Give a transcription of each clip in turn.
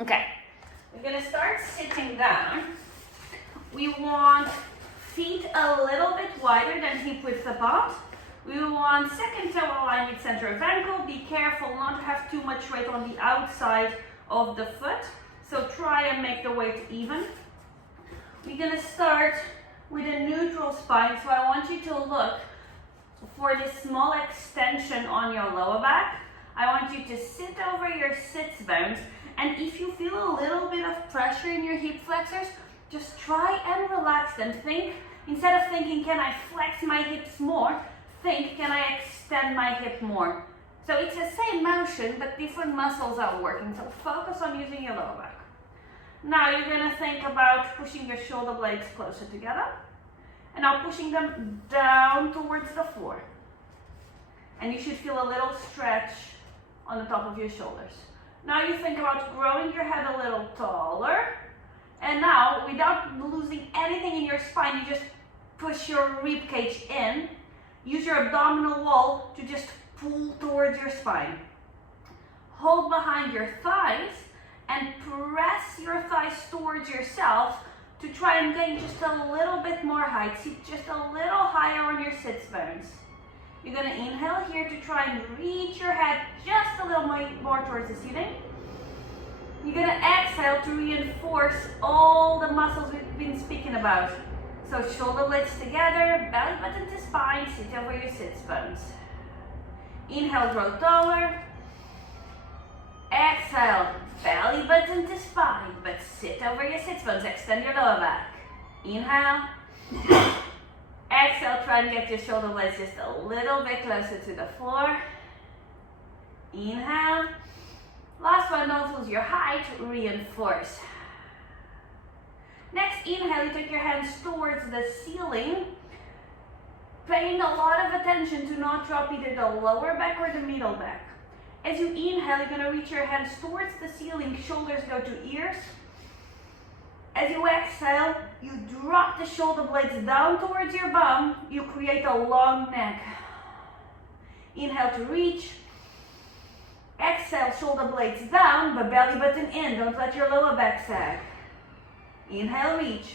Okay, we're gonna start sitting down. We want feet a little bit wider than hip width apart. We want second toe aligned with center of ankle. Be careful not to have too much weight on the outside of the foot. So try and make the weight even. We're gonna start with a neutral spine. So I want you to look for this small extension on your lower back. I want you to sit over your sits bones. And if you feel a little bit of pressure in your hip flexors, just try and relax them. Think, instead of thinking, can I flex my hips more? Think, can I extend my hip more? So it's the same motion, but different muscles are working. So focus on using your lower back. Now you're gonna think about pushing your shoulder blades closer together. And now pushing them down towards the floor. And you should feel a little stretch on the top of your shoulders. Now you think about growing your head a little taller. And now, without losing anything in your spine, you just push your rib cage in. Use your abdominal wall to just pull towards your spine. Hold behind your thighs and press your thighs towards yourself to try and gain just a little bit more height. Sit just a little higher on your sits bones. You're gonna inhale here to try and reach your head just a little more towards the ceiling. You're gonna exhale to reinforce all the muscles we've been speaking about. So shoulder blades together, belly button to spine, sit over your sits bones. Inhale, grow taller. Exhale, belly button to spine, but sit over your sits bones, extend your lower back. Inhale. Exhale, try and get your shoulder blades just a little bit closer to the floor. Inhale. Last one, don't lose your height, reinforce. Next, inhale, you take your hands towards the ceiling, paying a lot of attention to not drop either the lower back or the middle back. As you inhale, you're gonna reach your hands towards the ceiling, shoulders go to ears. As you exhale, you drop the shoulder blades down towards your bum, you create a long neck. Inhale to reach. Exhale, shoulder blades down, but belly button in, don't let your lower back sag. Inhale, reach.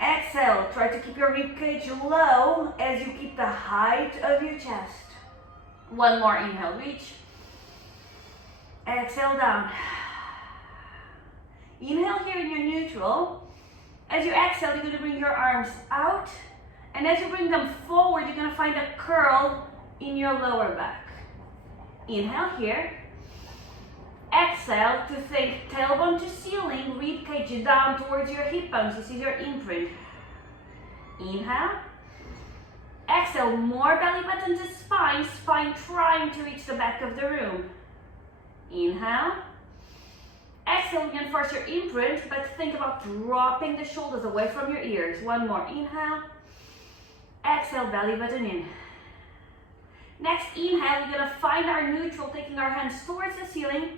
Exhale, try to keep your rib cage low as you keep the height of your chest. One more, inhale, reach. Exhale, down. Inhale here in your neutral. As you exhale, you're gonna bring your arms out. And as you bring them forward, you're gonna find a curl in your lower back. Inhale here. Exhale to think tailbone to ceiling, rib cage down towards your hip bones. This is your imprint. Inhale. Exhale, more belly button to spine, spine trying to reach the back of the room. Inhale. Exhale, reinforce your imprint, but think about dropping the shoulders away from your ears. One more, inhale. Exhale, belly button in. Next inhale, we're gonna find our neutral, taking our hands towards the ceiling.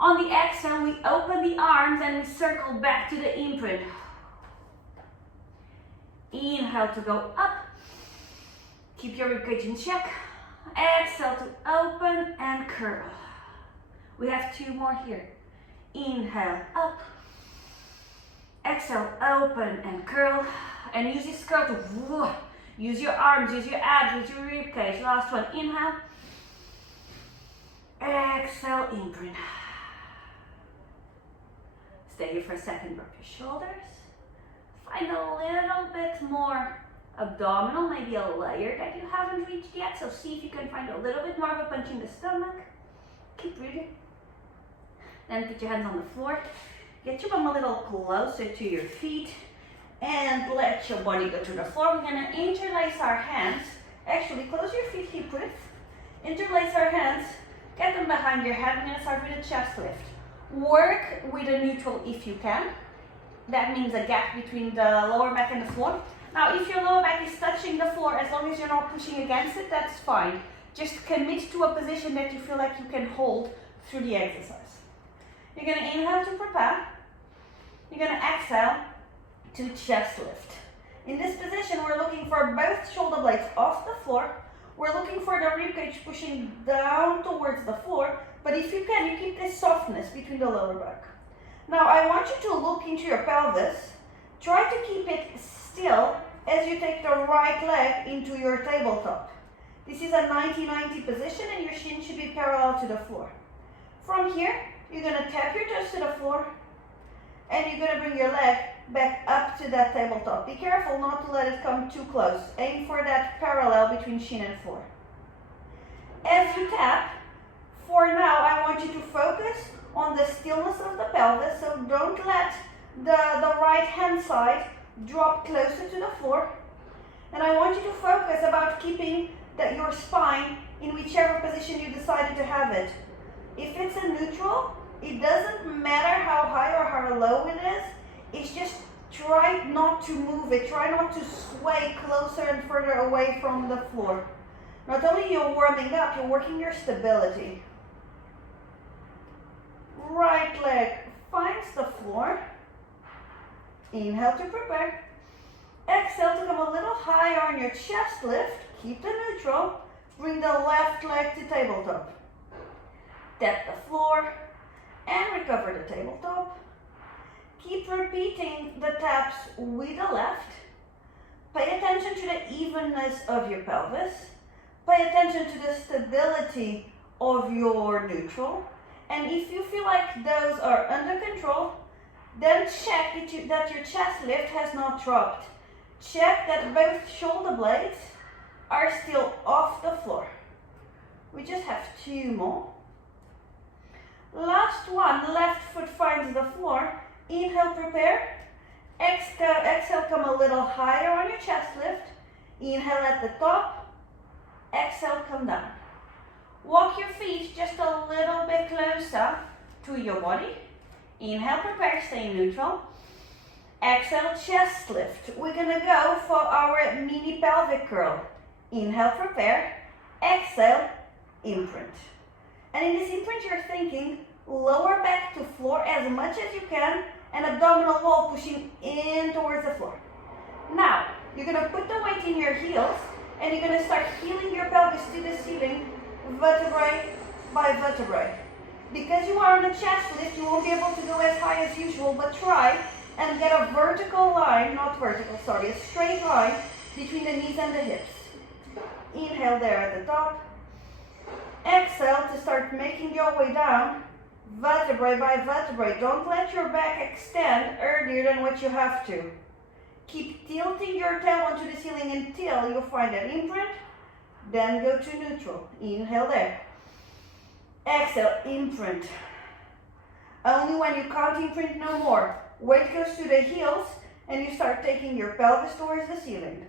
On the exhale, we open the arms and we circle back to the imprint. Inhale to go up. Keep your ribcage in check. Exhale to open and curl. We have two more here. Inhale, up. Exhale, open and curl. And use this curl to use your arms, use your abs, use your ribcage. Last one, inhale. Exhale, imprint. Stay here for a second, drop your shoulders. Find a little bit more abdominal, maybe a layer that you haven't reached yet. So see if you can find a little bit more of a punch in the stomach. Keep breathing. Then put your hands on the floor. Get your bum a little closer to your feet. And let your body go to the floor. We're gonna interlace our hands. Actually, close your feet hip width. Interlace our hands. Get them behind your head. We're gonna start with a chest lift. Work with a neutral if you can. That means a gap between the lower back and the floor. Now, if your lower back is touching the floor, as long as you're not pushing against it, that's fine. Just commit to a position that you feel like you can hold through the exercise. You're gonna inhale to prepare. You're gonna exhale to chest lift. In this position, we're looking for both shoulder blades off the floor. We're looking for the ribcage pushing down towards the floor, But if you can, you keep this softness between the lower back. Now I want you to look into your pelvis. Try to keep it still as you take the right leg into your tabletop. This is a 90-90 position and your shin should be parallel to the floor. From here, you're going to tap your toes to the floor and you're going to bring your leg back up to that tabletop. Be careful not to let it come too close. Aim for that parallel between shin and floor. As you tap, for now I want you to focus on the stillness of the pelvis, so don't let the right hand side drop closer to the floor. And I want you to focus about keeping your spine in whichever position you decided to have it. If it's a neutral, it doesn't matter how high or how low it is. It's just try not to move it. Try not to sway closer and further away from the floor. Not only you're warming up, you're working your stability. Right leg finds the floor. Inhale to prepare. Exhale to come a little higher on your chest lift. Keep the neutral. Bring the left leg to tabletop. Tap the floor and recover the tabletop. Keep repeating the taps with the left. Pay attention to the evenness of your pelvis. Pay attention to the stability of your neutral. And if you feel like those are under control, then check that your chest lift has not dropped. Check that both shoulder blades are still off the floor. We just have 2 more. Last one, left foot finds the floor. Inhale, prepare. Exhale, come a little higher on your chest lift. Inhale at the top. Exhale, come down. Walk your feet just a little bit closer to your body. Inhale, prepare, stay neutral. Exhale, chest lift. We're gonna go for our mini pelvic curl. Inhale, prepare. Exhale, imprint. And in this imprint, you're thinking lower back to floor as much as you can and abdominal wall pushing in towards the floor. Now, you're gonna put the weight in your heels and you're gonna start heeling your pelvis to the ceiling, vertebrae by vertebrae. Because you are on a chest lift, you won't be able to go as high as usual, but try and get a vertical line, a straight line between the knees and the hips. Inhale there at the top. Exhale to start making your way down, vertebrae by vertebrae. Don't let your back extend earlier than what you have to. Keep tilting your tailbone to the ceiling until you find an imprint. Then go to neutral. Inhale there. Exhale, imprint. Only when you can't imprint no more. Weight goes to the heels and you start taking your pelvis towards the ceiling.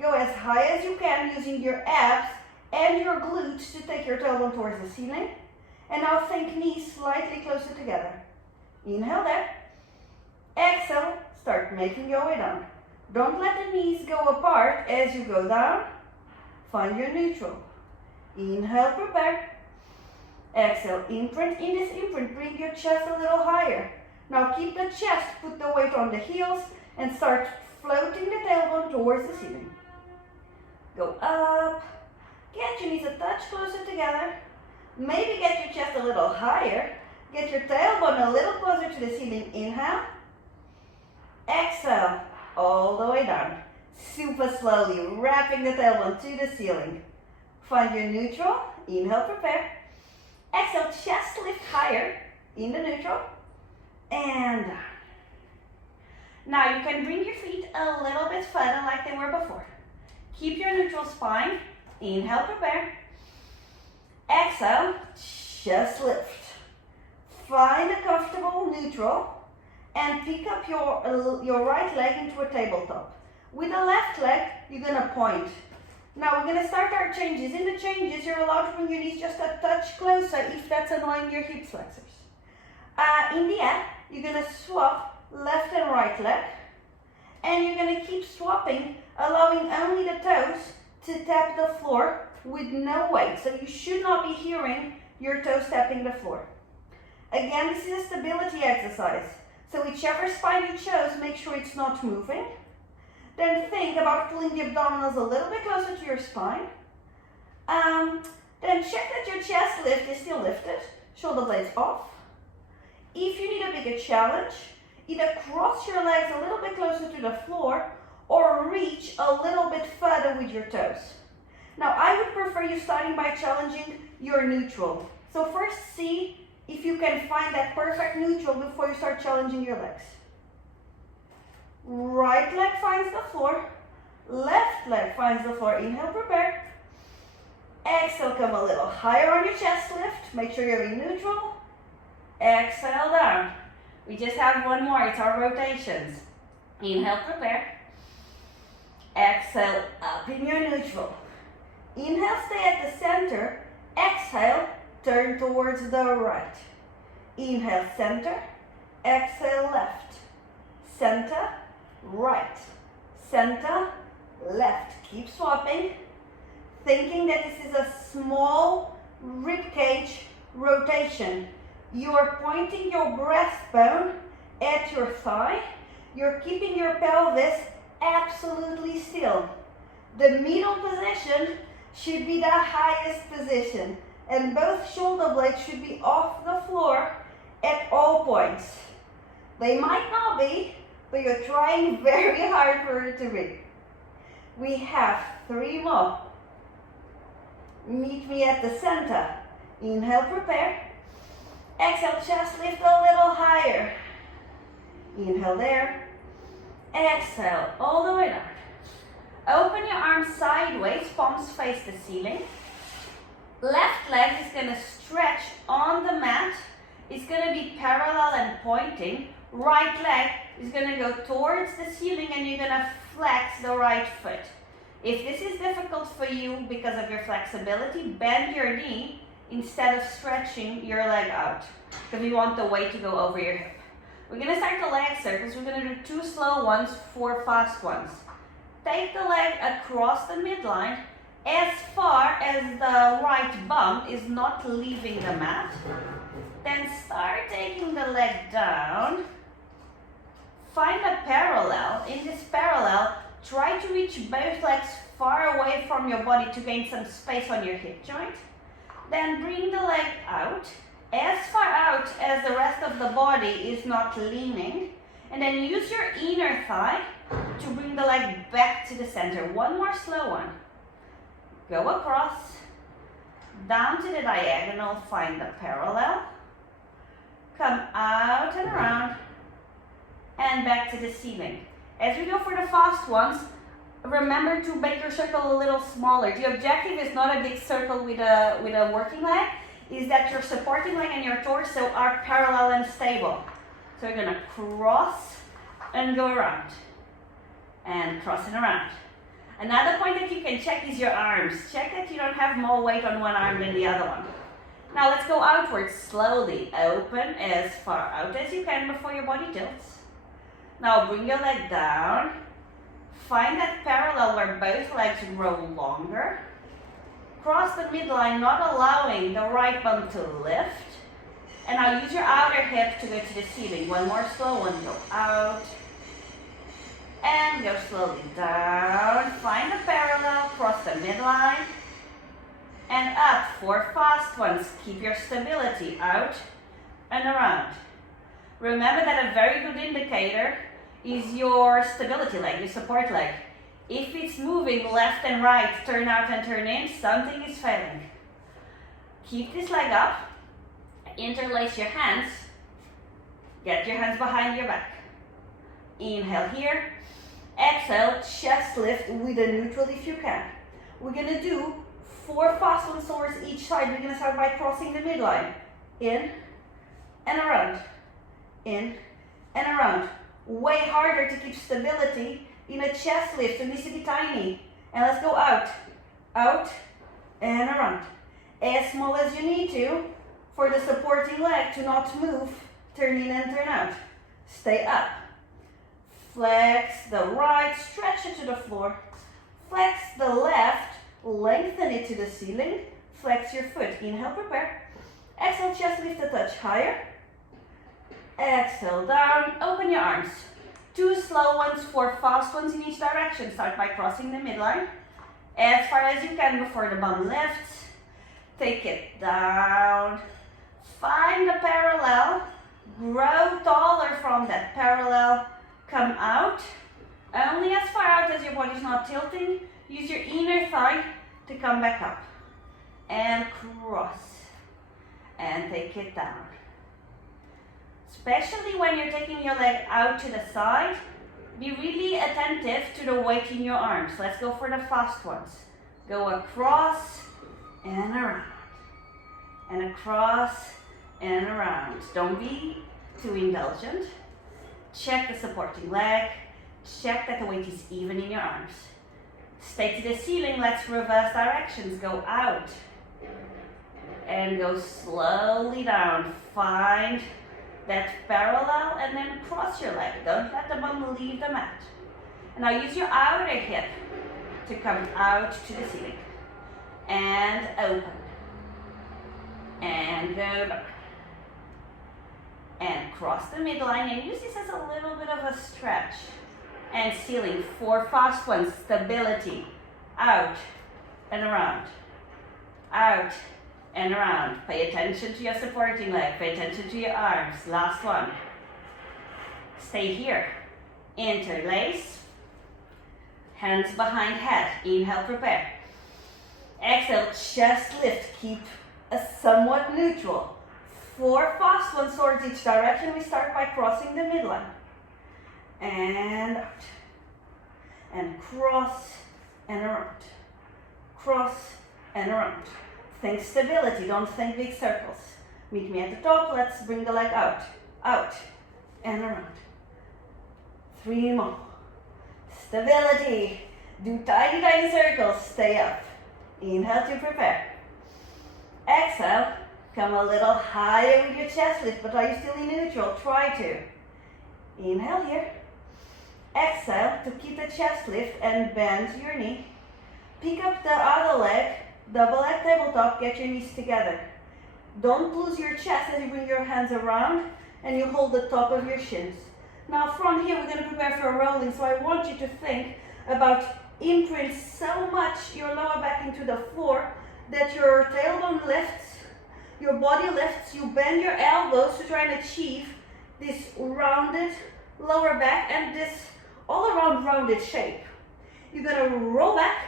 Go as high as you can using your abs and your glutes to take your tailbone towards the ceiling. And now think knees slightly closer together. Inhale there. Exhale, start making your way down. Don't let the knees go apart as you go down. Find your neutral. Inhale, prepare. Exhale, imprint. In this imprint, bring your chest a little higher. Now keep the chest, put the weight on the heels, and start floating the tailbone towards the ceiling. Go up. Get your knees a touch closer together. Maybe get your chest a little higher. Get your tailbone a little closer to the ceiling. Inhale. Exhale, all the way down. Super slowly, wrapping the tailbone to the ceiling. Find your neutral. Inhale, prepare. Exhale, chest lift higher in the neutral. And down. Now you can bring your feet a little bit further like they were before. Keep your neutral spine. Inhale, prepare. Exhale, chest lift. Find a comfortable neutral and pick up your right leg into a tabletop. With the left leg, you're gonna point. Now we're gonna start our changes. In the changes, you're allowed to bring your knees just a touch closer if that's annoying your hip flexors. In the end, you're gonna swap left and right leg. And you're gonna keep swapping, allowing only the toes to tap the floor with no weight. So you should not be hearing your toes tapping the floor. Again, this is a stability exercise. So whichever spine you chose, make sure it's not moving. Then think about pulling the abdominals a little bit closer to your spine. Then check that your chest lift is still lifted, shoulder blades off. If you need a bigger challenge, either cross your legs a little bit closer to the floor or reach a little bit further with your toes. Now, I would prefer you starting by challenging your neutral. So first see if you can find that perfect neutral before you start challenging your legs. Right leg finds the floor, left leg finds the floor. Inhale, prepare. Exhale, come a little higher on your chest lift. Make sure you're in neutral. Exhale, down. We just have one more, it's our rotations. Inhale, prepare. Exhale, up in your neutral. Inhale, stay at the center. Exhale, turn towards the right. Inhale, center. Exhale, left. Center, right. Center, left. Keep swapping. Thinking that this is a small rib cage rotation. You're pointing your breastbone at your thigh. You're keeping your pelvis absolutely still. The middle position should be the highest position, and both shoulder blades should be off the floor at all points. They might not be, but you're trying very hard for it to be. We have 3 more. Meet me at the center. Inhale, prepare. Exhale, chest lift a little higher. Inhale there. Exhale, all the way down. Open your arms sideways, palms face the ceiling. Left leg is going to stretch on the mat. It's going to be parallel and pointing. Right leg is going to go towards the ceiling and you're going to flex the right foot. If this is difficult for you because of your flexibility, bend your knee instead of stretching your leg out, because we want the weight to go over your hip. We're going to start the leg circles. We're going to do 2 slow ones, 4 fast ones. Take the leg across the midline as far as the right bum is not leaving the mat. Then start taking the leg down. Find a parallel. In this parallel, try to reach both legs far away from your body to gain some space on your hip joint. Then bring the leg out, as far out as the rest of the body is not leaning. And then use your inner thigh to bring the leg back to the center. One more slow one. Go across, down to the diagonal, find the parallel. Come out and around, and back to the ceiling. As we go for the fast ones, remember to make your circle a little smaller. The objective is not a big circle with a working leg, is that your supporting leg and your torso are parallel and stable. So you're gonna cross and go around, and cross and around. Another point that you can check is your arms. Check that you don't have more weight on one arm than the other one. Now let's go outwards slowly. Open as far out as you can before your body tilts. Now bring your leg down. Find that parallel where both legs grow longer. Cross the midline, not allowing the right bum to lift. And now use your outer hip to go to the ceiling. One more slow one. Go out. And go slowly down. Find the parallel. Cross the midline. And up. 4 fast ones. Keep your stability out and around. Remember that a very good indicator is your stability leg, your support leg. If it's moving left and right, turn out and turn in, something is failing. Keep this leg up, interlace your hands, get your hands behind your back. Inhale here, exhale, chest lift with a neutral if you can. We're gonna do 4 fast ones towards each side. We're gonna start by crossing the midline. In and around, in and around. Way harder to keep stability in a chest lift. It needs to be tiny. And let's go out, out and around. As small as you need to for the supporting leg to not move. Turn in and turn out. Stay up. Flex the right, stretch it to the floor. Flex the left, lengthen it to the ceiling. Flex your foot. Inhale, prepare. Exhale, chest lift a touch higher. Exhale, down, open your arms. 2 slow ones, 4 fast ones in each direction. Start by crossing the midline as far as you can before the bum lifts. take it down, find the parallel, grow taller from that parallel, come out, only as far out as your body's not tilting. Use your inner thigh to come back up, and cross, and take it down. Especially when you're taking your leg out to the side, be really attentive to the weight in your arms. Let's go for the fast ones. Go across and around, and across and around. Don't be too indulgent. Check the supporting leg. Check that the weight is even in your arms. Stay to the ceiling. Let's reverse directions. Go out and go slowly down. Find that parallel and then cross your leg. Don't let the bum leave the mat. And now use your outer hip to come out to the ceiling. And open. And go down. And cross the midline and use this as a little bit of a stretch. And ceiling. 4 fast ones. Stability. Out and around. Out and around. Pay attention to your supporting leg. Pay attention to your arms. Last one. Stay here. Interlace. Hands behind head. Inhale, prepare. Exhale, chest lift. Keep a somewhat neutral. 4 fast ones towards each direction. We start by crossing the midline. And out. And cross and around. Cross and around. Think stability, don't think big circles. Meet me at the top. Let's bring the leg out. Out and around. 3 more. Stability. Do tiny, tiny circles. Stay up. Inhale to prepare. Exhale. Come a little higher with your chest lift, but are you still in neutral? Try to. Inhale here. Exhale to keep the chest lift and bend your knee. Pick up the other leg. Double leg tabletop. Get your knees together. Don't lose your chest as you bring your hands around and you hold the top of your shins. Now from here we're going to prepare for rolling, so I want you to think about imprint so much your lower back into the floor that your tailbone lifts, your body lifts, you bend your elbows to try and achieve this rounded lower back and this all around rounded shape. You're going to roll back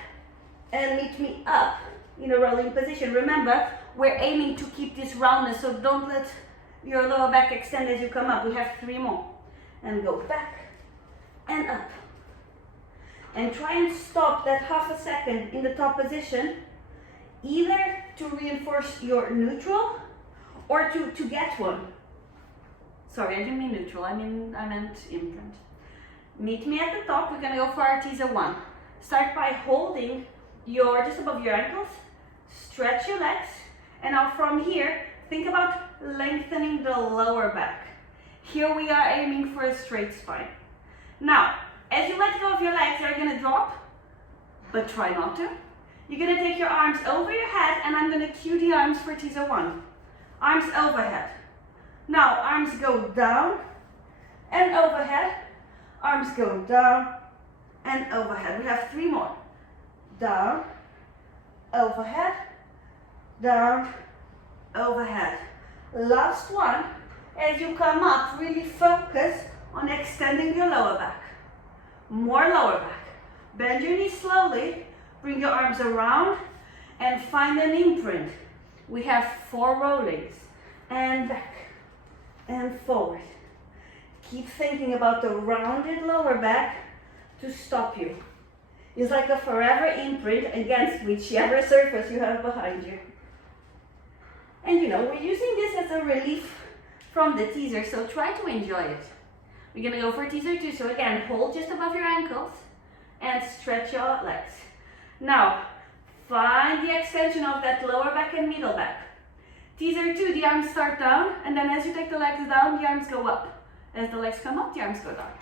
and meet me up in a rolling position. Remember, we're aiming to keep this roundness, so don't let your lower back extend as you come up. We have 3 more. And go back and up. And try and stop that half a second in the top position, either to reinforce your neutral or to get one. Sorry, I didn't mean neutral, I meant imprint. Meet me at the top. We're gonna go for our teaser 1. Start by holding just above your ankles, stretch your legs, and now from here, think about lengthening the lower back. Here we are aiming for a straight spine. Now, as you let go of your legs, they're gonna drop, but try not to. You're gonna take your arms over your head, and I'm gonna cue the arms for teaser 1. Arms overhead. Now, arms go down and overhead. Arms go down and overhead. We have 3 more. Down, overhead, down, overhead. Last one. As you come up, really focus on extending your lower back. More lower back. Bend your knees slowly. Bring your arms around and find an imprint. We have 4 rollings. And back and forward. Keep thinking about the rounded lower back to stop you. It's like a forever imprint against whichever surface you have behind you. And we're using this as a relief from the teaser, so try to enjoy it. We're gonna go for teaser 2. So again, hold just above your ankles and stretch your legs. Now, find the extension of that lower back and middle back. Teaser 2, the arms start down, and then as you take the legs down, the arms go up. As the legs come up, the arms go down.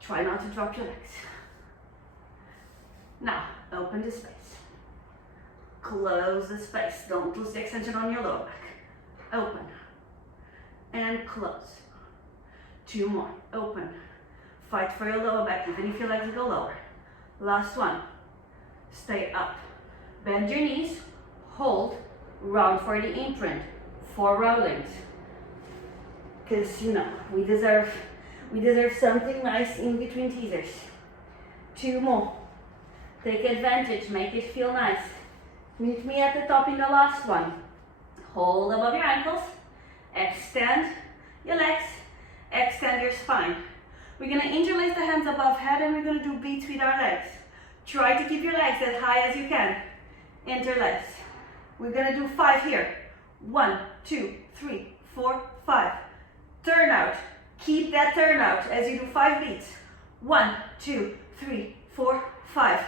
Try not to drop your legs. Now, open the space. Close the space. Don't lose the extension on your lower back. Open. And close. 2 more. Open. Fight for your lower back, even if your legs go lower. Last one. Stay up. Bend your knees. hold, round for the imprint, 4 rollings. Because you know, we deserve something nice in between teasers. 2 more. Take advantage, make it feel nice. Meet me at the top in the last one. Hold above your ankles, extend your legs, extend your spine. We're gonna interlace the hands above head and we're gonna do beats with our legs. Try to keep your legs as high as you can. Interlace. We're gonna do 5 here. 1, 2, 3, 4, 5. Turn out. Keep that turn out as you do 5 beats. 1, 2, 3, 4, 5.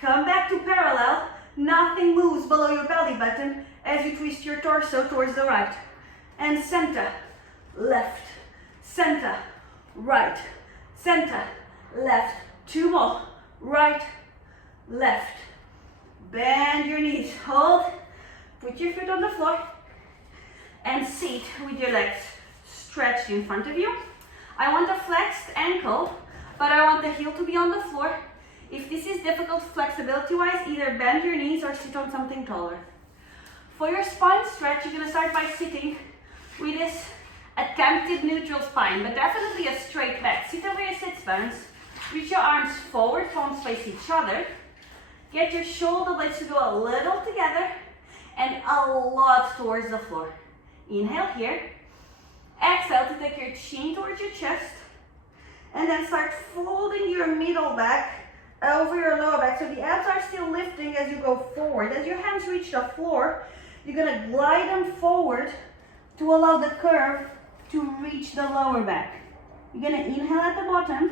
Come back to parallel. Nothing moves below your belly button as you twist your torso towards the right. And center, left, center, right, center, left. 2 more. Right, left. Bend your knees. Hold. Put your foot on the floor. And seat with your legs stretched in front of you. I want a flexed ankle, but I want the heel to be on the floor. If this is difficult flexibility-wise, either bend your knees or sit on something taller. For your spine stretch, you're gonna start by sitting with this attempted neutral spine, but definitely a straight back. Sit over your sit bones. Reach your arms forward, palms face each other. Get your shoulder blades to go a little together and a lot towards the floor. Inhale here. Exhale to take your chin towards your chest. And then start folding your middle back over your lower back. So the abs are still lifting as you go forward. As your hands reach the floor, you're gonna glide them forward to allow the curve to reach the lower back. You're gonna inhale at the bottom.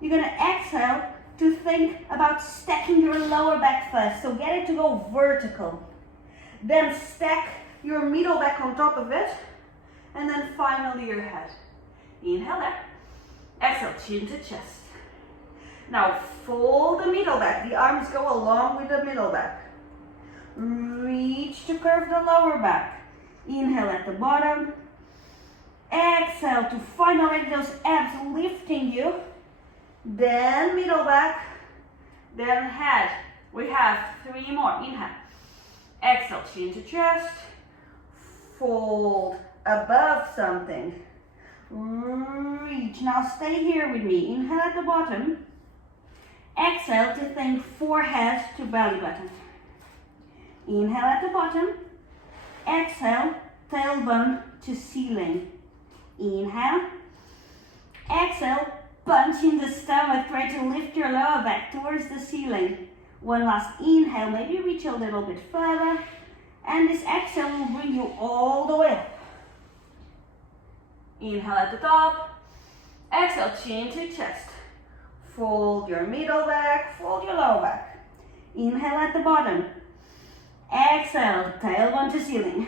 You're gonna exhale to think about stacking your lower back first. So get it to go vertical. Then stack your middle back on top of it. And then finally your head. Inhale there. Exhale, chin to chest. Now fold the middle back. The arms go along with the middle back. Reach to curve the lower back. Inhale at the bottom. Exhale to finally let those abs lifting you. Then middle back. Then head. We have 3 more. Inhale. Exhale, chin to chest. Fold above something. Reach. Now stay here with me. Inhale at the bottom. Exhale to think forehead to belly button. Inhale at the bottom. Exhale, tailbone to ceiling. Inhale. Exhale, punch in the stomach. Try to lift your lower back towards the ceiling. One last inhale. Maybe reach a little bit further. And this exhale will bring you all the way up. Inhale at the top. Exhale, chin to chest. Fold your middle back, fold your lower back. Inhale at the bottom. Exhale, tailbone to ceiling.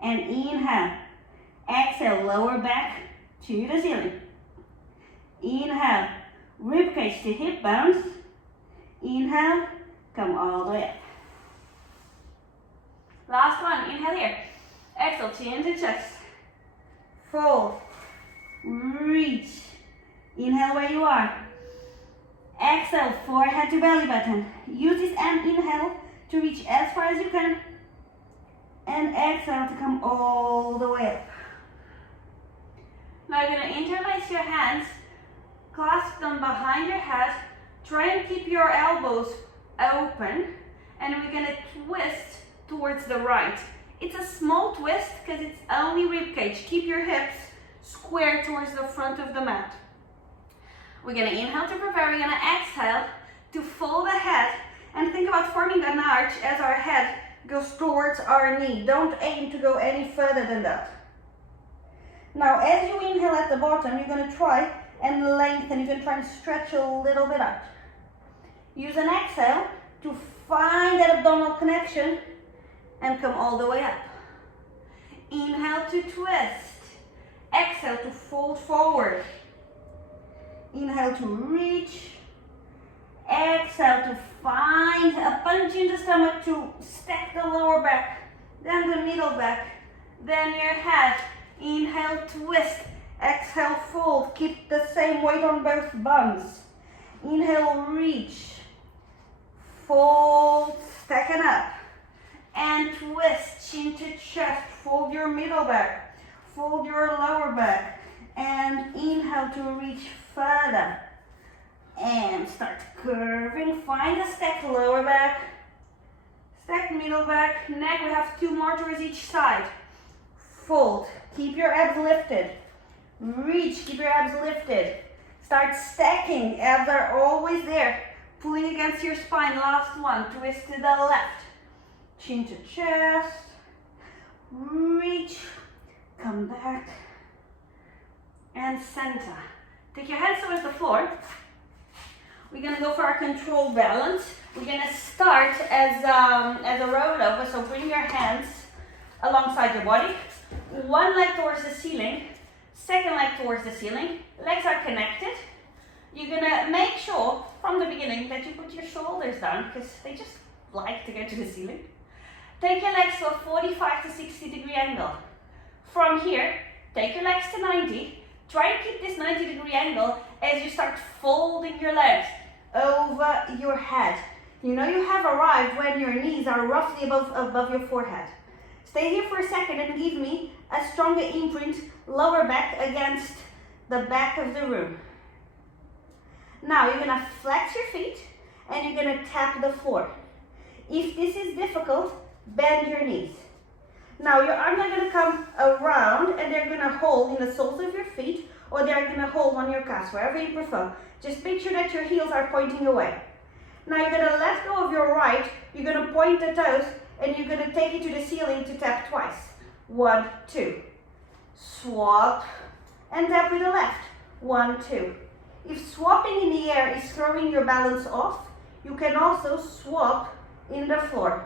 And inhale. Exhale, lower back to the ceiling. Inhale, ribcage to hip bones. Inhale, come all the way up. Last one, inhale here. Exhale, chin to chest. Fold. Reach. Inhale where you are. Exhale, forehead to belly button. Use this inhale to reach as far as you can. And exhale to come all the way up. Now you're going to interlace your hands, clasp them behind your head. Try and keep your elbows open. And we're going to twist towards the right. It's a small twist because it's only ribcage. Keep your hips square towards the front of the mat. We're going to inhale to prepare. We're going to exhale to fold the head and think about forming an arch as our head goes towards our knee. Don't aim to go any further than that. Now, as you inhale at the bottom, you're going to try and lengthen. You can try and stretch a little bit out. Use an exhale to find that abdominal connection and come all the way up. Inhale to twist. Exhale to fold forward. Inhale to reach. Exhale to find a punch in the stomach to stack the lower back, then the middle back, then your head. Inhale, twist. Exhale, fold. Keep the same weight on both buns. Inhale, reach. Fold, stacken up. and twist, chin to chest, fold your middle back, fold your lower back, and inhale to reach further. And start curving, find a stack lower back, stack middle back, neck. We have 2 more towards each side. Fold, keep your abs lifted. Reach, keep your abs lifted. Start stacking, abs are always there. Pulling against your spine, last one, twist to the left. Chin to chest, reach, come back, and center. Take your hands towards the floor. We're gonna go for our control balance. We're gonna start as a rollover, so bring your hands alongside your body. One leg towards the ceiling, second leg towards the ceiling. Legs are connected. You're gonna make sure from the beginning that you put your shoulders down because they just like to get to the ceiling. Take your legs to a 45 to 60 degree angle. From here, take your legs to 90. Try to keep this 90-degree angle as you start folding your legs over your head. You know you have arrived when your knees are roughly above your forehead. Stay here for a second and give me a stronger imprint, lower back against the back of the room. Now you're gonna flex your feet and you're gonna tap the floor. If this is difficult, bend your knees. Now your arms are going to come around and they're going to hold in the soles of your feet, or they're going to hold on your calves, wherever you prefer. Just make sure that your heels are pointing away. Now you're going to let go of your right, you're going to point the toes, and you're going to take it to the ceiling to tap twice. 1, 2. Swap and tap with the left. 1, 2. If swapping in the air is throwing your balance off, you can also swap in the floor.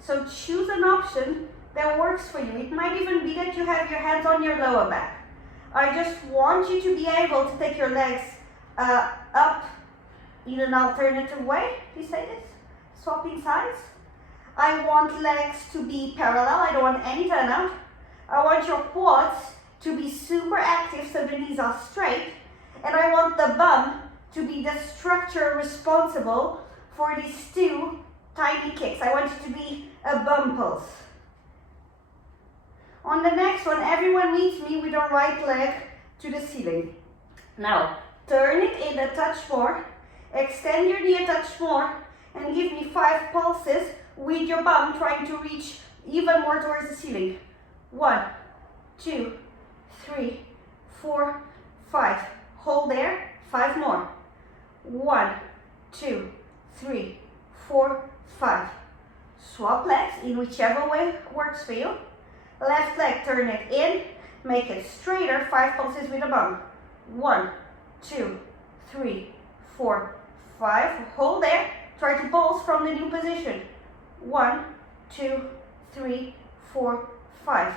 So choose an option that works for you. It might even be that you have your hands on your lower back. I just want you to be able to take your legs up in an alternative way. Do you say this? Swapping sides. I want legs to be parallel. I don't want any turnout. I want your quads to be super active so the knees are straight. And I want the bum to be the structure responsible for these 2 tiny kicks. I want you to be a bum pulse. On the next one, everyone meets me with the right leg to the ceiling. Now, turn it in a touch more, extend your knee a touch more, and give me 5 pulses with your bum trying to reach even more towards the ceiling. 1, 2, 3, 4, 5. Hold there, 5 more. 1, 2, 3, 4, 5. Swap legs in whichever way works for you. Left leg, turn it in, make it straighter, 5 pulses with the bum. 1, 2, 3, 4, 5. Hold there, try to pulse from the new position. 1, 2, 3, 4, 5.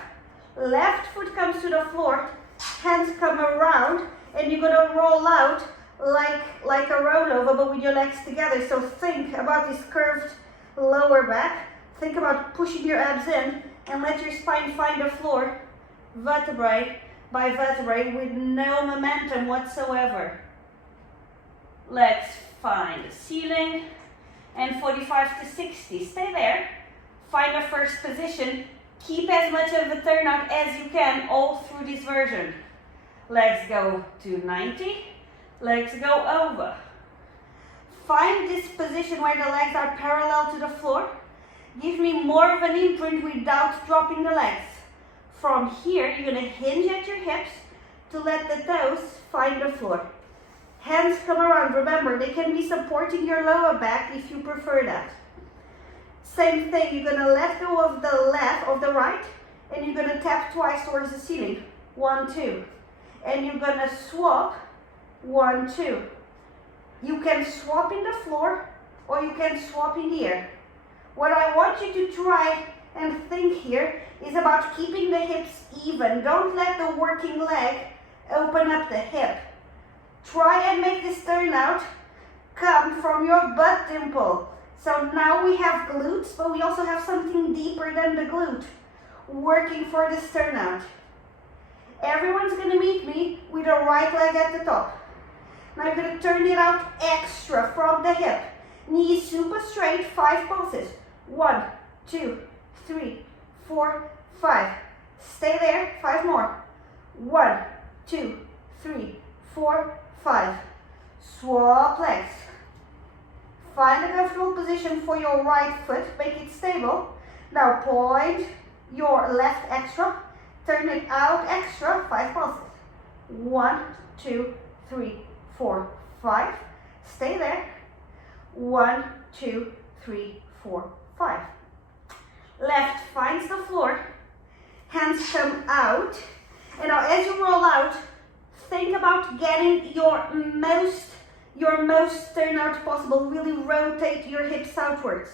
Left foot comes to the floor, hands come around, and you're gonna roll out like a rollover, but with your legs together. So think about this curved lower back. Think about pushing your abs in and let your spine find the floor, vertebrae by vertebrae, with no momentum whatsoever. Legs find the ceiling, and 45 to 60. Stay there. Find a first position. Keep as much of a turnout as you can all through this version. Legs go to 90. Legs go over. Find this position where the legs are parallel to the floor. Give me more of an imprint without dropping the legs. From here, you're going to hinge at your hips to let the toes find the floor. Hands come around. Remember, they can be supporting your lower back if you prefer that. Same thing, you're going to let go of the left, of the right, and you're going to tap twice towards the ceiling. 1, 2. And you're going to swap. 1, 2. You can swap in the floor or you can swap in the air. What I want you to try and think here is about keeping the hips even. Don't let the working leg open up the hip. Try and make this turnout come from your butt dimple. So now we have glutes, but we also have something deeper than the glute working for this turnout. Everyone's going to meet me with the right leg at the top. Now you're going to turn it out extra from the hip. Knees super straight, 5 pulses. 1, 2, 3, 4, 5. Stay there, 5 more. 1, 2, 3, 4, 5. Swap legs. Find a comfortable position for your right foot, make it stable. Now point your left extra, turn it out extra, 5 pulses. 1, 2, 3, 4, 5. Stay there. 1, 2, 3, 4, 5. Left finds the floor, hands come out. And now as you roll out, think about getting your most turnout possible. Really rotate your hips outwards.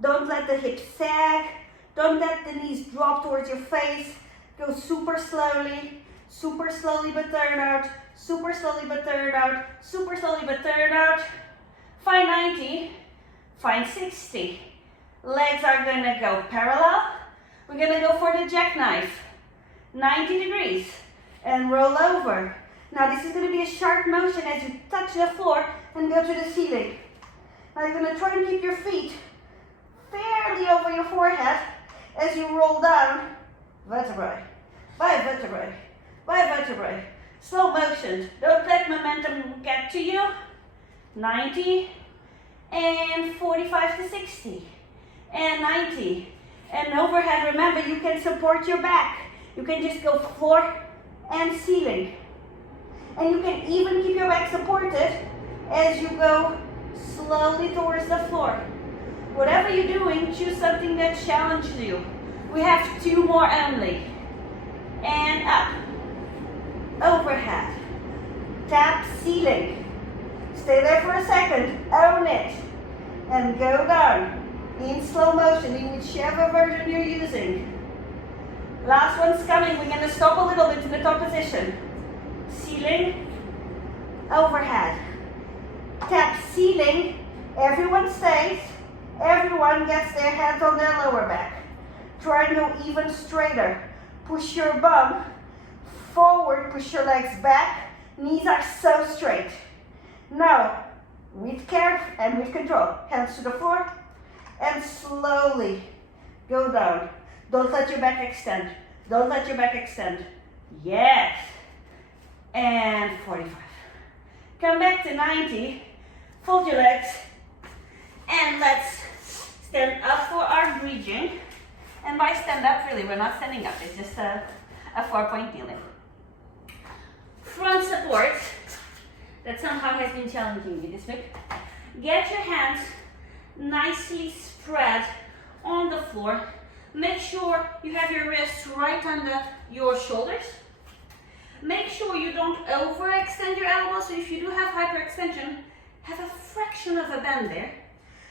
Don't let the hips sag. Don't let the knees drop towards your face. Go super slowly but turn out. Super slowly but turn out. Super slowly but turn out. Find 90. Find 60. Legs are gonna go parallel. We're gonna go for the jackknife. 90 degrees. And roll over. Now this is going to be a sharp motion as you touch the floor and go to the ceiling. Now you're going to try and keep your feet fairly over your forehead as you roll down vertebrae by vertebrae by vertebrae. Slow motion. Don't let momentum get to you. 90 and 45 to 60 and 90 and overhead. Remember, you can support your back. You can just go floor and ceiling. And you can even keep your back supported as you go slowly towards the floor. Whatever you're doing, choose something that challenges you. We have 2 more only. And up. Overhead. Tap ceiling. Stay there for a second. Own it. And go down. In slow motion, in whichever version you're using. Last one's coming. We're going to stop a little bit in the top position. Ceiling, overhead. Tap ceiling. Everyone stays. Everyone gets their hands on their lower back. Try and go even straighter. Push your bum forward. Push your legs back. Knees are so straight. Now, with care and with control. Hands to the floor. And slowly go down. Don't let your back extend. Don't let your back extend. Yes. And 45. Come back to 90. Fold your legs. And let's stand up for our bridging. And by stand up, really, we're not standing up. It's just a 4-point kneeling. Front support. That somehow has been challenging me this week. Get your hands nicely spread on the floor. Make sure you have your wrists right under your shoulders. Make sure you don't overextend your elbows. So if you do have hyperextension, have a fraction of a bend there.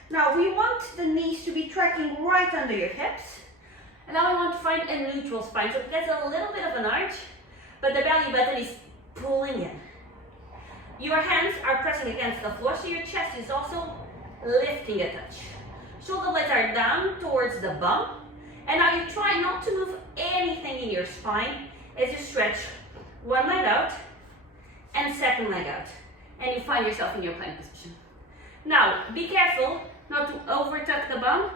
Now we want the knees to be tracking right under your hips. And now I want to find a neutral spine. So it gets a little bit of an arch, but the belly button is pulling in. Your hands are pressing against the floor, so your chest is also lifting a touch. Shoulder blades are down towards the bum. And now you try not to move anything in your spine as you stretch one leg out and second leg out. And you find yourself in your plank position. Now, be careful not to over-tuck the bum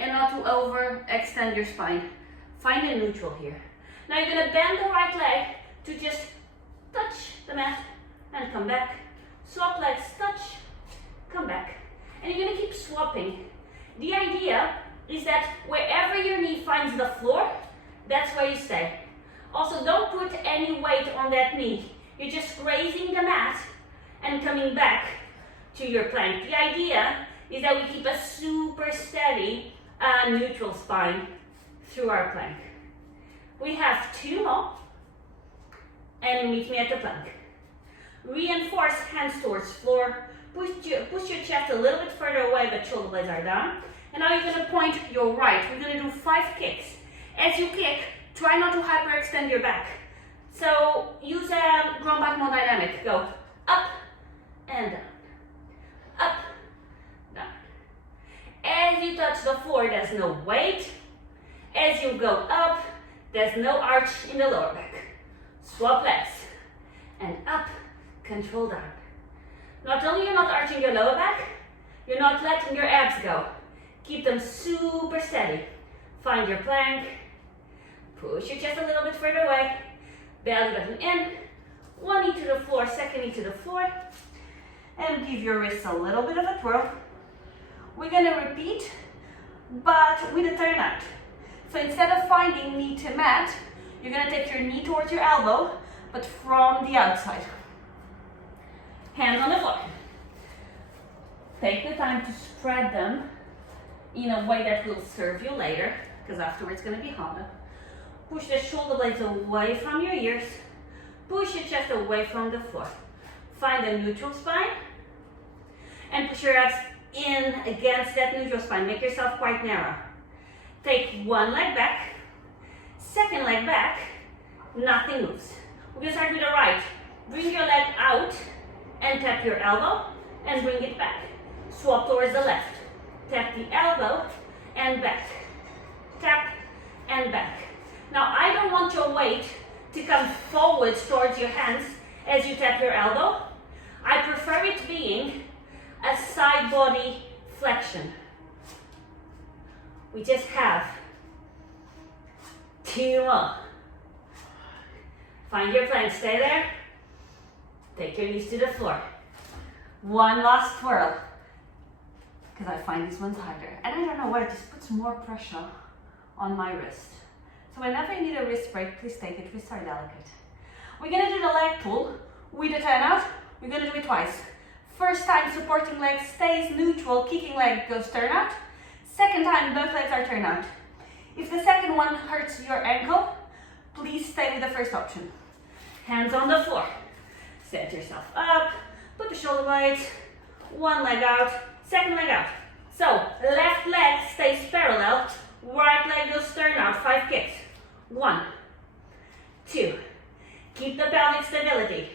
and not to overextend your spine. Find a neutral here. Now you're going to bend the right leg to just touch the mat and come back. Swap legs, touch, come back. And you're going to keep swapping. The idea is that wherever your knee finds the floor, that's where you stay. Also, don't put any weight on that knee. You're just grazing the mat and coming back to your plank. The idea is that we keep a super steady neutral spine through our plank. We have 2 more, and you meet me at the plank. Reinforce hands towards floor. Push your chest a little bit further away, but shoulder blades are down. And now you're going to point your right. We're going to do 5 kicks. As you kick, try not to hyperextend your back. So use a ground back more dynamic. Go up and down. Up, down. As you touch the floor, there's no weight. As you go up, there's no arch in the lower back. Swap legs. And up, control down. Not only you're not arching your lower back, you're not letting your abs go. Keep them super steady. Find your plank. Push your chest a little bit further away. Belly button in. One knee to the floor, second knee to the floor. And give your wrists a little bit of a twirl. We're gonna repeat, but with a turnout. So instead of finding knee to mat, you're gonna take your knee towards your elbow, but from the outside. Hands on the floor. Take the time to spread them in a way that will serve you later, because afterwards it's gonna be harder. Push the shoulder blades away from your ears. Push your chest away from the floor. Find a neutral spine and push your abs in against that neutral spine. Make yourself quite narrow. Take one leg back, second leg back, nothing moves. We're gonna start with the right. Bring your leg out and tap your elbow and bring it back. Swap towards the left. Tap the elbow and back. Tap and back. Now I don't want your weight to come forwards towards your hands as you tap your elbow. I prefer it being a side body flexion. We just have 2 more. Find your plank, stay there. Take your knees to the floor. One last twirl. Because I find these ones harder. And I don't know why, it just puts more pressure on my wrist. So whenever you need a wrist break, please take it, wrists are delicate. We're gonna do the leg pull with a turnout. We're gonna do it twice. First time supporting leg stays neutral, kicking leg goes turnout. Second time both legs are turnout. If the second one hurts your ankle, please stay with the first option. Hands on the floor. Set yourself up, put the shoulder blades, one leg out, second leg out. So left leg stays parallel, right leg goes turnout, 5 kicks. 1, 2, keep the pelvic stability.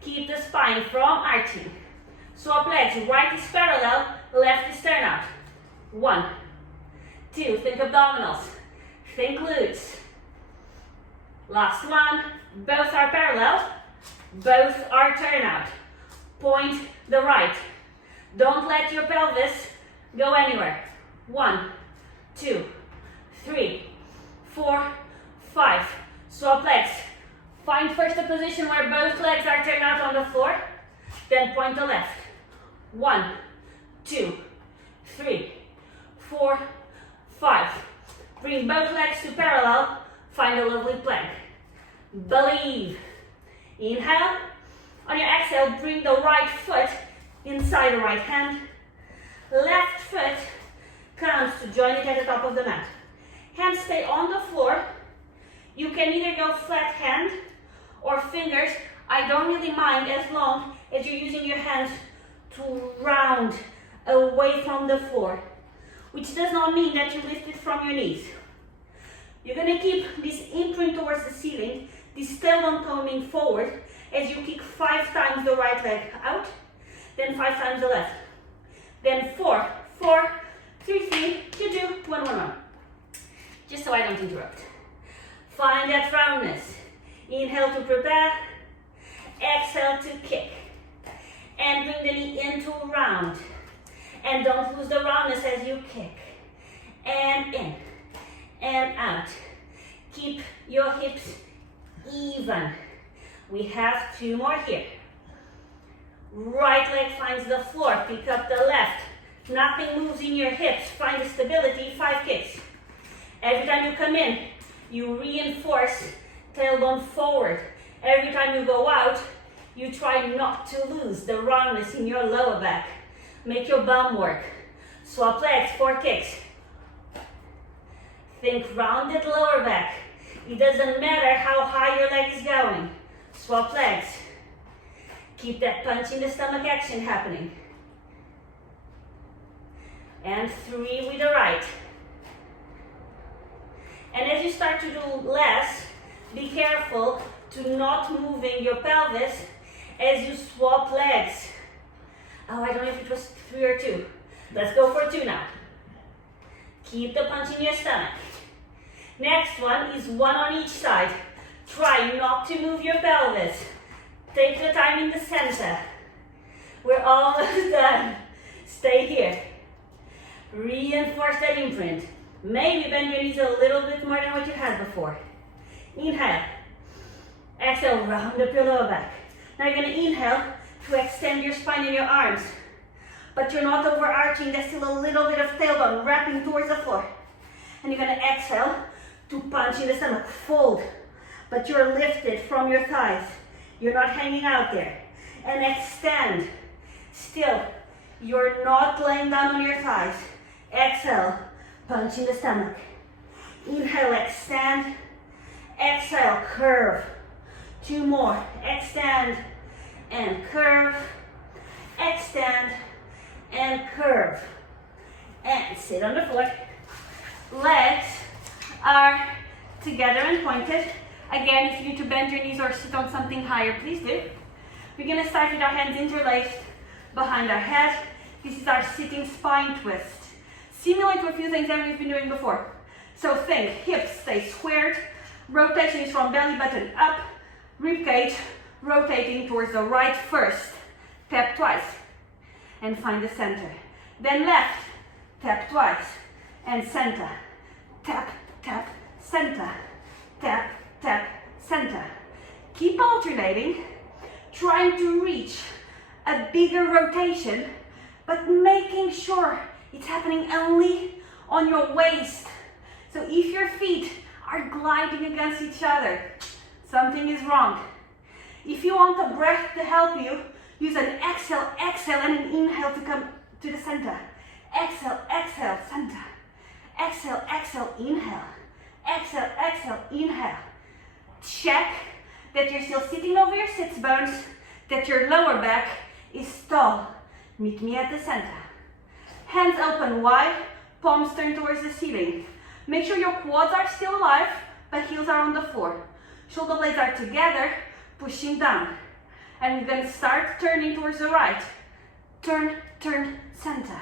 Keep the spine from arching. Swap legs, right is parallel, left is turnout. 1, 2, think abdominals, think glutes. Last one, both are parallel, both are turnout. Point the right. Don't let your pelvis go anywhere. 1, 2, 3, 4, 5. Swap legs. Find first a position where both legs are turned out on the floor, then point the left. 1, 2, 3, 4, 5. Bring both legs to parallel, find a lovely plank. Believe. Inhale. On your exhale, bring the right foot inside the right hand. Left foot comes to join it at the top of the mat. Hands stay on the floor. You can either go flat hand or fingers. I don't really mind as long as you're using your hands to round away from the floor, which does not mean that you lift it from your knees. You're going to keep this imprint towards the ceiling, this tailbone coming forward as you kick 5 times the right leg out, then 5 times the left. Then 4, 4, 3, 3, 2, 2, 1, 1, 1. Just so I don't interrupt. Find that roundness. Inhale to prepare. Exhale to kick. And bring the knee into round. And don't lose the roundness as you kick. And in. And out. Keep your hips even. We have 2 more here. Right leg finds the floor. Pick up the left. Nothing moves in your hips. Find the stability. 5 kicks. Every time you come in, you reinforce tailbone forward. Every time you go out, you try not to lose the roundness in your lower back. Make your bum work. Swap legs, 4 kicks. Think rounded lower back. It doesn't matter how high your leg is going. Swap legs. Keep that punch in the stomach action happening. And 3 with the right. And as you start to do less, be careful to not moving your pelvis as you swap legs. Oh, I don't know if it was 3 or 2. Let's go for 2 now. Keep the punch in your stomach. Next one is 1 on each side. Try not to move your pelvis. Take the time in the center. We're almost done. Stay here. Reinforce that imprint. Maybe bend your knees a little bit more than what you had before. Inhale. Exhale, round up your lower back. Now you're going to inhale to extend your spine and your arms. But you're not overarching, there's still a little bit of tailbone wrapping towards the floor. And you're going to exhale to punch in the stomach, fold. But you're lifted from your thighs. You're not hanging out there. And extend. Still, you're not laying down on your thighs. Exhale, punch in the stomach. Inhale, extend. Exhale, curve. 2 more. Extend and curve. Extend and curve. And sit on the floor. Legs are together and pointed. Again, if you need to bend your knees or sit on something higher, please do. We're going to start with our hands interlaced behind our head. This is our sitting spine twist. Similar to a few things that we've been doing before. So think, hips stay squared. Rotation is from belly button up. Ribcage rotating towards the right first. Tap twice and find the center. Then left, tap twice and center. Tap, tap, center. Tap, tap, center. Keep alternating, trying to reach a bigger rotation, but making sure it's happening only on your waist. So if your feet are gliding against each other, something is wrong. If you want the breath to help you, use an exhale, exhale, and an inhale to come to the center. Exhale, exhale, center. Exhale, exhale, inhale. Exhale, exhale, inhale. Check that you're still sitting over your sits bones, that your lower back is tall. Meet me at the center. Hands open wide, palms turn towards the ceiling. Make sure your quads are still alive, but heels are on the floor. Shoulder blades are together, pushing down. And we're going to start turning towards the right. Turn, turn, center.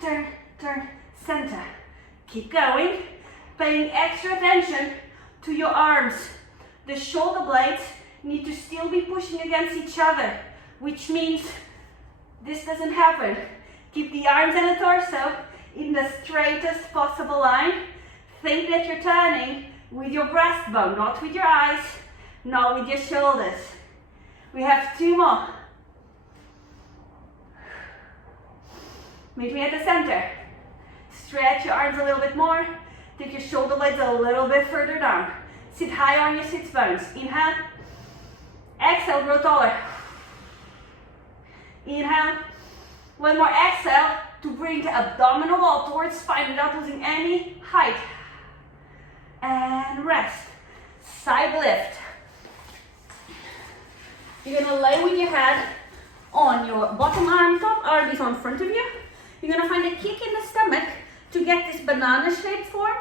Turn, turn, center. Keep going, paying extra attention to your arms. The shoulder blades need to still be pushing against each other, which means this doesn't happen. Keep the arms and the torso in the straightest possible line. Think that you're turning with your breastbone, not with your eyes, not with your shoulders. We have 2 more. Meet me at the center. Stretch your arms a little bit more. Take your shoulder blades a little bit further down. Sit high on your sits bones. Inhale. Exhale, grow taller. Inhale. 1 more exhale to bring the abdominal wall towards spine without losing any height. And rest. Side lift. You're going to lay with your head on your bottom arm, top arm is on front of you. You're going to find a kick in the stomach to get this banana shaped form.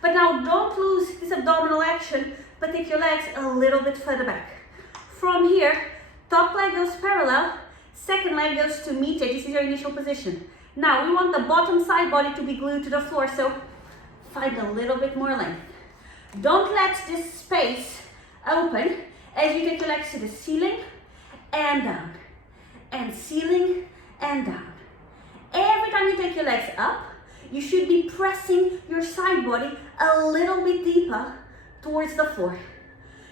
But now don't lose this abdominal action, but take your legs a little bit further back. From here, top leg goes parallel, second leg goes to meet it. This is your initial position. Now we want the bottom side body to be glued to the floor, so find a little bit more length. Don't let this space open as you take your legs to the ceiling and down, and ceiling and down. Every time you take your legs up, you should be pressing your side body a little bit deeper towards the floor.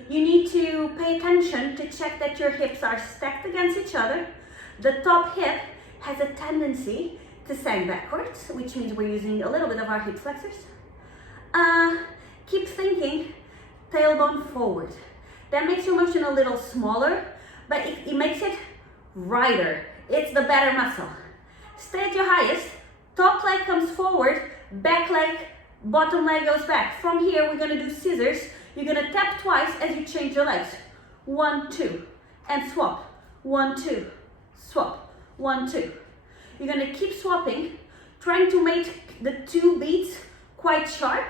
You need to pay attention to check that your hips are stacked against each other. The top hip has a tendency to sag backwards, which means we're using a little bit of our hip flexors. Keep thinking tailbone forward. That makes your motion a little smaller, but it makes it righter. It's the better muscle. Stay at your highest. Top leg comes forward, back leg, bottom leg goes back. From here, we're gonna do scissors. You're gonna tap twice as you change your legs. 1, 2, and swap. 1, 2, swap. 1, 2. You're gonna keep swapping, trying to make the 2 beats quite sharp,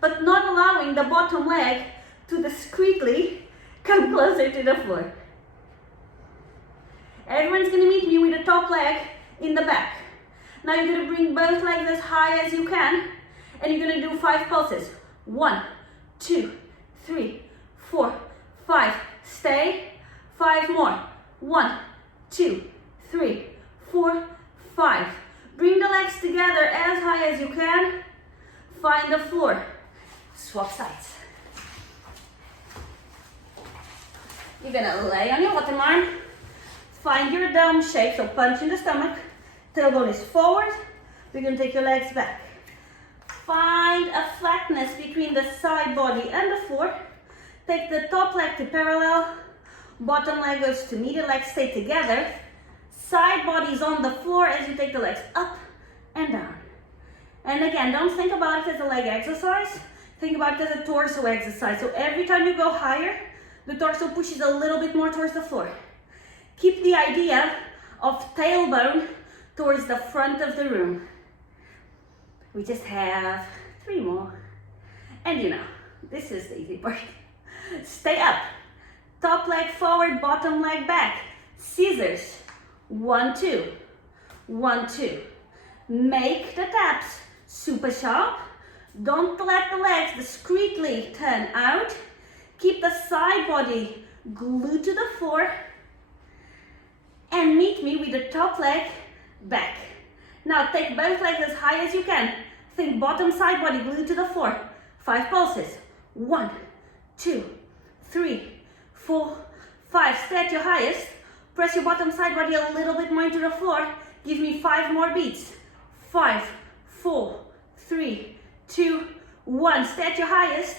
but not allowing the bottom leg to discreetly come closer to the floor. Everyone's gonna meet me with the top leg in the back. Now you're gonna bring both legs as high as you can, and you're gonna do 5 pulses. 1, 2, 3, 4, 5. Stay. 5 more. 1, 2, 3, 4, 5. Bring the legs together as high as you can. Find the floor. Swap sides. You're gonna lay on your bottom arm. Find your dome shape, so punch in the stomach. Tailbone is forward. We're gonna take your legs back. Find a flatness between the side body and the floor. Take the top leg to parallel. Bottom leg goes to knee. The legs stay together. Side body is on the floor as you take the legs up and down. And again, don't think about it as a leg exercise. Think about it as a torso exercise. So every time you go higher, the torso pushes a little bit more towards the floor. Keep the idea of tailbone towards the front of the room. We just have 3 more. And you know, this is the easy part. Stay up. Top leg forward, bottom leg back. Scissors. 1, 2. 1, 2. Make the taps super sharp. Don't let the legs discreetly turn out. Keep the side body glued to the floor. And meet me with the top leg back. Now take both legs as high as you can. Think bottom side body glued to the floor. 5 pulses. 1, 2, 3, 4, 5. Stay at your highest. Press your bottom side body a little bit more into the floor. Give me 5 more beats. 5, 4, 3, 2, 1. Stay at your highest.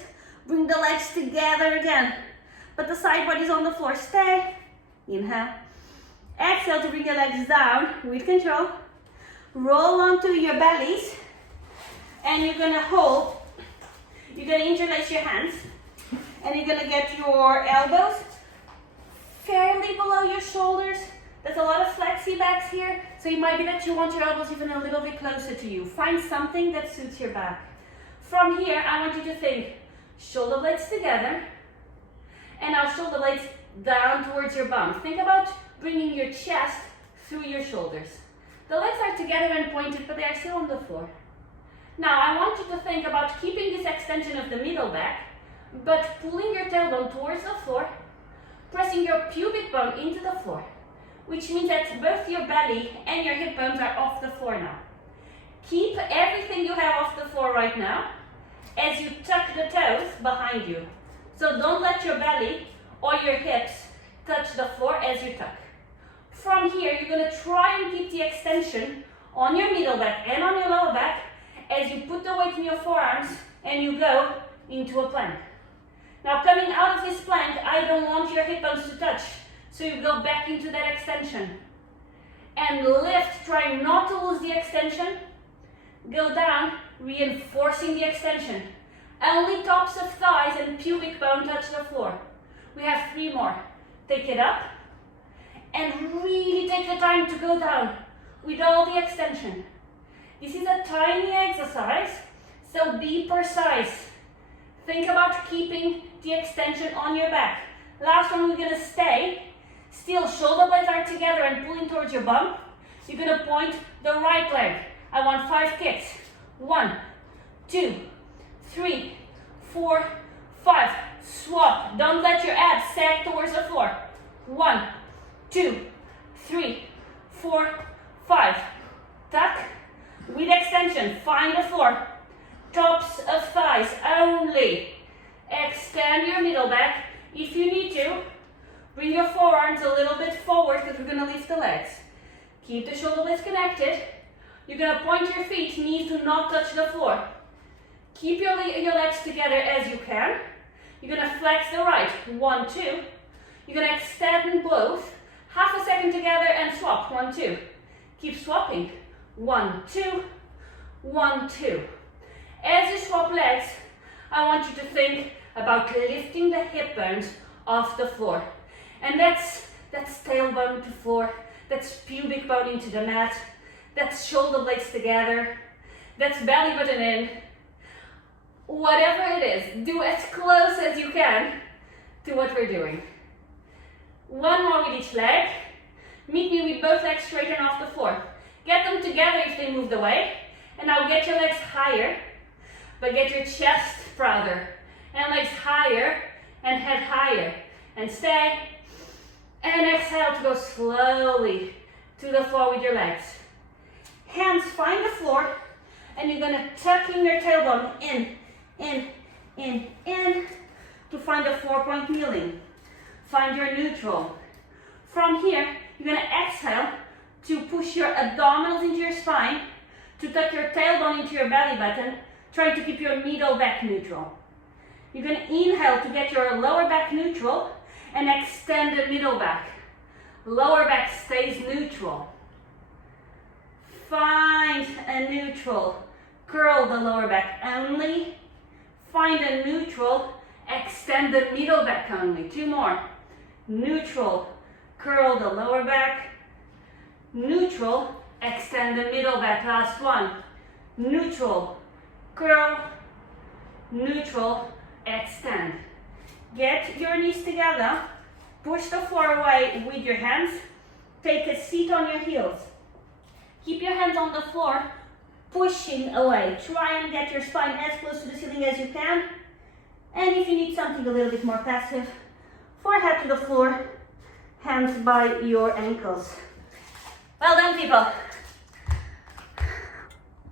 Bring the legs together again. But the side body is on the floor. Stay. Inhale. Exhale to bring your legs down with control. Roll onto your bellies. And you're going to hold. You're going to interlace your hands. And you're going to get your elbows fairly below your shoulders. There's a lot of flexi backs here, so it might be that you want your elbows even a little bit closer to you. Find something that suits your back. From here, I want you to think shoulder blades together, and now shoulder blades down towards your bum. Think about bringing your chest through your shoulders. The legs are together and pointed, but they are still on the floor. Now, I want you to think about keeping this extension of the middle back, but pulling your tailbone towards the floor, pressing your pubic bone into the floor, which means that both your belly and your hip bones are off the floor now. Keep everything you have off the floor right now as you tuck the toes behind you. So don't let your belly or your hips touch the floor as you tuck. From here, you're going to try and keep the extension on your middle back and on your lower back as you put the weight in your forearms and you go into a plank. Now coming out of this plank, I don't want your hip bones to touch. So you go back into that extension. And lift, trying not to lose the extension. Go down, reinforcing the extension. Only tops of thighs and pubic bone touch the floor. We have 3 more. Take it up. And really take the time to go down with all the extension. This is a tiny exercise, so be precise. Think about keeping the extension on your back. Last one, we're going to stay. Still, shoulder blades are together and pulling towards your bum. You're going to point the right leg. I want 5 kicks. 1, 2, 3, 4, 5. Swap. Don't let your abs sag towards the floor. 1, 2, 3, 4, 5. Tuck. With extension, find the floor. Tops of thighs only. Extend your middle back. If you need to, bring your forearms a little bit forward because we're going to lift the legs. Keep the shoulder blades connected. You're going to point your feet, knees do not touch the floor. Keep your legs together as you can. You're going to flex the right. 1, 2. You're going to extend both. Half a second together and swap. 1, 2. Keep swapping. 1, 2. 1, 2. As you swap legs, I want you to think about lifting the hip bones off the floor. And that's tailbone to floor. That's pubic bone into the mat. That's shoulder blades together. That's belly button in. Whatever it is, do as close as you can to what we're doing. 1 more with each leg. Meet me with both legs straight and off the floor. Get them together if they moved away. And now get your legs higher, but get your chest prouder. And legs higher and head higher. And stay. And exhale to go slowly to the floor with your legs. Hands find the floor, and you're gonna tuck in your tailbone in, to find a 4-point kneeling. Find your neutral. From here, you're gonna exhale to push your abdominals into your spine, to tuck your tailbone into your belly button, trying to keep your middle back neutral. You're gonna inhale to get your lower back neutral and extend the middle back. Lower back stays neutral. Find a neutral. Curl the lower back only. Find a neutral. Extend the middle back only. 2 more. Neutral. Curl the lower back. Neutral. Extend the middle back. Last one. Neutral. Curl. Neutral. Extend. Get your knees together. Push the floor away with your hands. Take a seat on your heels. Keep your hands on the floor, pushing away. Try and get your spine as close to the ceiling as you can. And if you need something a little bit more passive, forehead to the floor, hands by your ankles. Well done, people.